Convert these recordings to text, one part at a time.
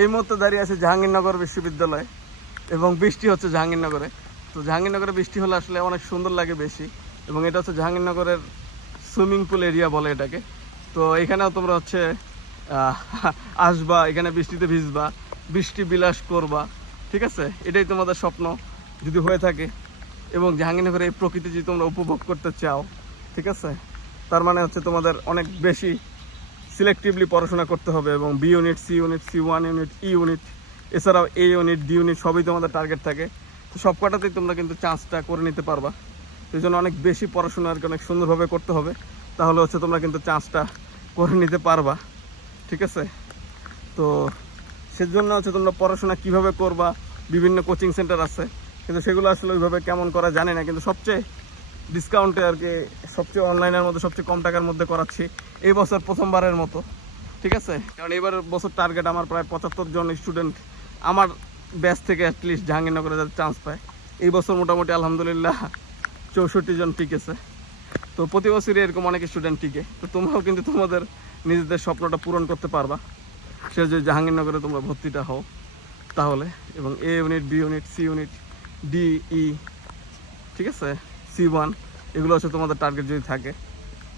এই মুহূর্তে দাঁড়িয়ে আছে জাহাঙ্গীরনগর বিশ্ববিদ্যালয় এবং বৃষ্টি হচ্ছে জাহাঙ্গীরনগরে। তো জাহাঙ্গীরনগরে বৃষ্টি হলে আসলে অনেক সুন্দর লাগে বেশি এবং এটা হচ্ছে জাহাঙ্গীরনগরের সুইমিং পুল এরিয়া বলে এটাকে। তো এখানেও তোমরা হচ্ছে আসবা, এখানে বৃষ্টিতে ভিজবা, বৃষ্টি বিলাস করবা, ঠিক আছে? এটাই তোমাদের স্বপ্ন যদি হয়ে থাকে এবং জাহাঙ্গীরনগরে এই প্রকৃতি যদি তোমরা উপভোগ করতে চাও, ঠিক আছে? তার মানে হচ্ছে তোমাদের অনেক বেশি সিলেক্টিভলি পড়াশোনা করতে হবে এবং B unit C unit C one unit E unit এছাড়াও এ ইউনিট ডি ইউনিট সবই তোমাদের টার্গেট থাকে। তো সব কটাতেই তোমরা কিন্তু চান্সটা করে নিতে পারবা। এই জন্য অনেক বেশি পড়াশোনা আর কি অনেক সুন্দরভাবে করতে হবে। তাহলে হচ্ছে তোমরা কিন্তু চান্সটা করে নিতে পারবা। ঠিক আছে? তো সেজন্য হচ্ছে তোমরা পড়াশোনা কীভাবে করবা? বিভিন্ন কোচিং সেন্টার আছে। কিন্তু সেগুলো আসলে ওইভাবে কেমন করা জানি না। কিন্তু সবচেয়ে ডিসকাউন্টে আর কি সবচেয়ে অনলাইনের মধ্যে সবচেয়ে কম টাকার মধ্যে করাচ্ছি। এই বছর প্রথমবারের মতো, ঠিক আছে? কারণ এবার বছর টার্গেট আমার প্রায় পঁচাত্তর জন স্টুডেন্ট আমার ব্যাচ থেকে অ্যাটলিস্ট জাহাঙ্গীরনগরে যাতে চান্স পায়। এই বছর মোটামুটি আলহামদুলিল্লাহ চৌষট্টি জন টিকেছে তো প্রতি বছরই এরকম অনেক স্টুডেন্ট টিকে। তো তোমরাও কিন্তু তোমাদের নিজেদের স্বপ্নটা পূরণ করতে পারবা। সে যদি জাহাঙ্গীরনগরে তোমরা ভর্তিটা হও, তাহলে। এবং A unit B unit C unit D E ঠিক আছে? সি ওয়ান এগুলো হচ্ছে তোমাদের টার্গেট যদি থাকে।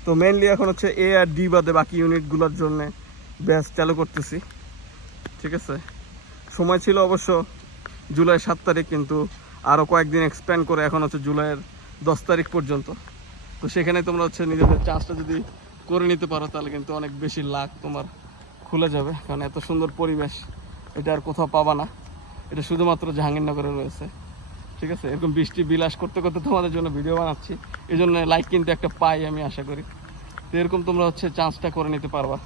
তো মেনলি এখন হচ্ছে এ আর ডি বাদে বাকি ইউনিটগুলোর জন্য ব্যাচ চালু করতেছি। ঠিক আছে? সময় ছিল অবশ্য জুলাই সাত তারিখ, কিন্তু আরও কয়েকদিন এক্সপ্যান্ড করে এখন হচ্ছে জুলাইয়ের দশ তারিখ পর্যন্ত। তো সেখানে তোমরা হচ্ছে নিজেদের চান্সটা যদি করে নিতে পারো, তাহলে কিন্তু অনেক বেশি লাখ তোমার খুলে যাবে। কারণ এত সুন্দর পরিবেশ, এটা আর কোথাও পাবা না। এটা শুধুমাত্র জাহাঙ্গীরনগরে রয়েছে। ঠিক আছে? এরকম বৃষ্টি বিলাস করতে করতে তোমাদের জন্য ভিডিও বানাচ্ছি। এই জন্য লাইক কিন্তু একটা পাই আমি আশা করি। তো এরকম তোমরা হচ্ছে চান্সটা করে নিতে পারবা।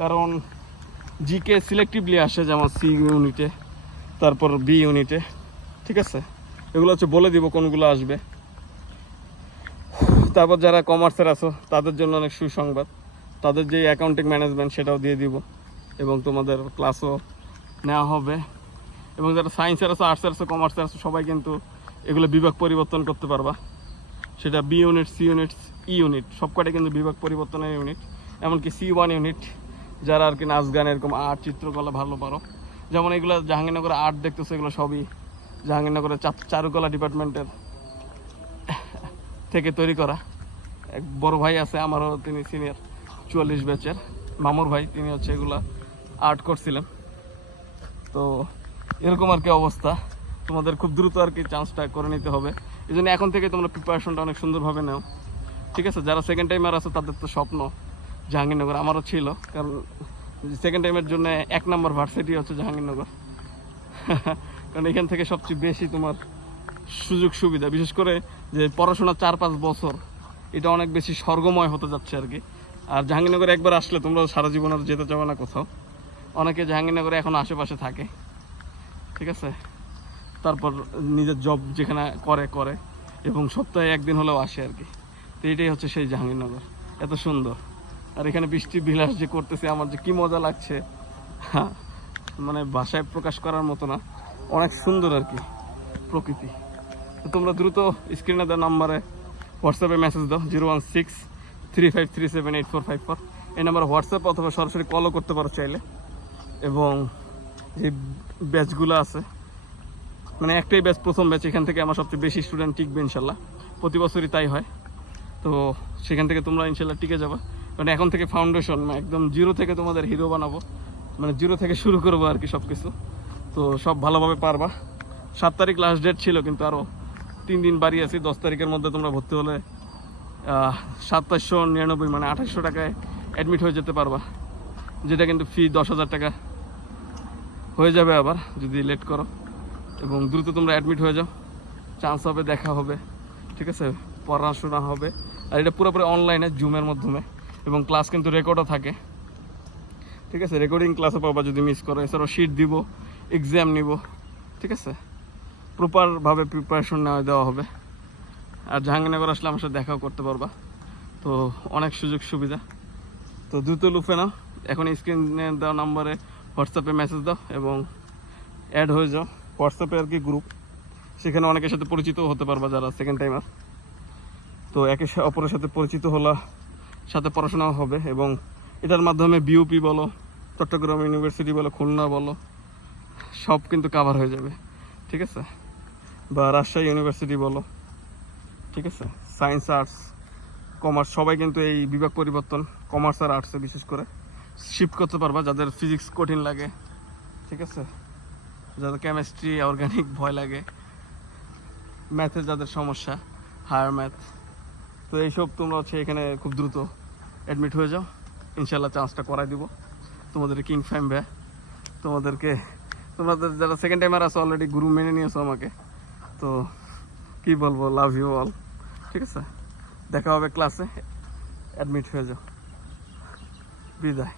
কারণ জিকে সিলেক্টিভলি আসে যেমন সি ইউনিটে তারপর বি ইউনিটে ঠিক আছে? এগুলো হচ্ছে বলে দিব কোনগুলো আসবে। তারপর যারা কমার্সের আছো, তাদের জন্য অনেক সুসংবাদ। তাদের যে অ্যাকাউন্টিং ম্যানেজমেন্ট সেটাও দিয়ে দিব। এবং তোমাদের ক্লাসও নেওয়া হবে। এবং যারা সায়েন্সের আছে আর্টসের আছে কমার্সের আছে, সবাই কিন্তু এগুলো বিভাগ পরিবর্তন করতে পারবা। সেটা B unit C unit E unit সবকটাই কিন্তু বিভাগ পরিবর্তনের ইউনিট এমনকি সি ওয়ান ইউনিট যারা আর কি নাচ, গান এরকম আর্ট চিত্রকলা ভালো পারো। যেমন এগুলো জাহাঙ্গীরনগরে আর্ট দেখতেছো, এগুলো সবই জাহাঙ্গীরনগরের চারুকলা ডিপার্টমেন্টের থেকে তৈরি করা। এক বড় ভাই আছে, আমারও তিনি সিনিয়র চুয়াল্লিশ ব্যাচের মামুর ভাই, তিনি হচ্ছে এগুলো আর্ট করছিলেন। তো এরকম আর কি অবস্থা। তোমাদের খুব দ্রুত আর কি চান্সটা করে নিতে হবে। এই জন্য এখন থেকে তোমরা প্রিপারেশনটা অনেক সুন্দরভাবে নাও। ঠিক আছে? যারা সেকেন্ড টাইমার আছে, তাদের তো স্বপ্ন। জাহাঙ্গীরনগর আমারও ছিল। কারণ সেকেন্ড টাইমের জন্য এক নম্বর ভার্সিটি হচ্ছে জাহাঙ্গীরনগর। কারণ এখান থেকে সবচেয়ে বেশি তোমার সুযোগ সুবিধা। বিশেষ করে যে পড়াশোনা চার পাঁচ বছর, এটা অনেক বেশি স্বর্গময় হতে যাচ্ছে আর কি। আর জাহাঙ্গীরনগরে একবার আসলে তোমরা সারা জীবন আর যেতে চাও না কোথাও। অনেকে জাহাঙ্গীরনগরে এখন আশেপাশে থাকে। ঠিক আছে? তারপর নিজের জব যেখানে করে করে এবং সপ্তাহে একদিন হলেও আসে আর কি। তো এটাই হচ্ছে সেই জাহাঙ্গীরনগর। এত সুন্দর। আর এখানে বৃষ্টি বিলাস যে করতেছে আমার যে কী মজা লাগছে। হ্যাঁ, মানে ভাষায় প্রকাশ করার মতো না। অনেক সুন্দর আর কি প্রকৃতি। তোমরা দ্রুত স্ক্রিনে দেওয়া নাম্বারে হোয়াটসঅ্যাপে মেসেজ দাও zero one six three five three seven eight four five four. এই নাম্বারে হোয়াটসঅ্যাপ অথবা সরাসরি কলও করতে পারো চাইলে। এবং যে ব্যাচগুলো আছে মানে একটাই ব্যাচ, প্রথম ব্যাচ, এখান থেকে আমার সবচেয়ে বেশি স্টুডেন্ট টিকবে ইনশাল্লাহ। প্রতি বছরই তাই হয়। তো সেখান থেকে তোমরা ইনশাল্লাহ টিকে যাবে। কারণ এখন থেকে ফাউন্ডেশন একদম জিরো থেকে তোমাদের হিরো বানাবো। মানে জিরো থেকে শুরু করব আর কি সব কিছু তো সব ভালোভাবে পারবা। সাত তারিখ লাস্ট ডেট ছিল, কিন্তু আরও তিন দিন বাড়ি আছি। দশ তারিখের মধ্যে তোমরা ভর্তি হলে সাতাশশো নিরানব্বই মানে আঠাশশো টাকায় অ্যাডমিট হয়ে যেতে পারবা। যেটা কিন্তু ফি দশ হাজার টাকা। হয়ে যাবে আবার, যদি লেট করো। এবং দ্রুত তোমরা অ্যাডমিট হয়ে যাও। চান্স হবে, দেখা হবে। ঠিক আছে? পড়াশোনা হবে। আর এটা পুরোপুরি অনলাইনে জুমের মাধ্যমে। এবং ক্লাস কিন্তু রেকর্ডও থাকে। ঠিক আছে? রেকর্ডিং ক্লাসও পাবা যদি মিস করো। এছাড়াও শিট দিব এক্সাম নিব। ঠিক আছে? প্রপারভাবে প্রিপারেশন নেওয়া দেওয়া হবে। আর জাহাঙ্গীরনগর আসলে আমার সাথে দেখাও করতে পারবা। তো অনেক সুযোগ সুবিধা তো দ্রুত লুফে নাও। এখন স্ক্রিনে দেওয়া নাম্বারে হোয়াটসঅ্যাপে মেসেজ দাও এবং অ্যাড হয়ে যাও। হোয়াটসঅ্যাপে আর কি গ্রুপ সেখানে অনেকের সাথে পরিচিতও হতে পারবা যারা সেকেন্ড টাইমার তো একে অপরের সাথে পরিচিত হলা, সাথে পড়াশোনাও হবে এবং এটার মাধ্যমে বিউপি বলো, চট্টগ্রাম ইউনিভার্সিটি বলো, খুলনা বলো, সব কিন্তু কাভার হয়ে যাবে। ঠিক আছে? বা রাজশাহী ইউনিভার্সিটি বলো। ঠিক আছে? সায়েন্স আর্টস কমার্স সবাই কিন্তু এই বিভাগ পরিবর্তন কমার্স আর আর্টসে বিশেষ করে। শিফট করতে পারবা, যাদের ফিজিক্স কঠিন লাগে, ঠিক আছে? যাদের কেমিস্ট্রি অর্গানিক ভয় লাগে ম্যাথে যাদের সমস্যা হায়ার ম্যাথ তো এইসব তোমরা হচ্ছে এখানে খুব দ্রুত অ্যাডমিট হয়ে যাও। ইনশাল্লাহ চান্সটা করাই দিব। তোমাদের কিং ফ্যাম ভ্যা তোমাদেরকে, তোমাদের যারা সেকেন্ড টাইমার আছো অলরেডি গুরু মেনে নিয়েছো আমাকে। তো কি বলব লাভ ইউ অল ঠিক আছে? দেখা হবে ক্লাসে অ্যাডমিট হয়ে যাও। বিদায়।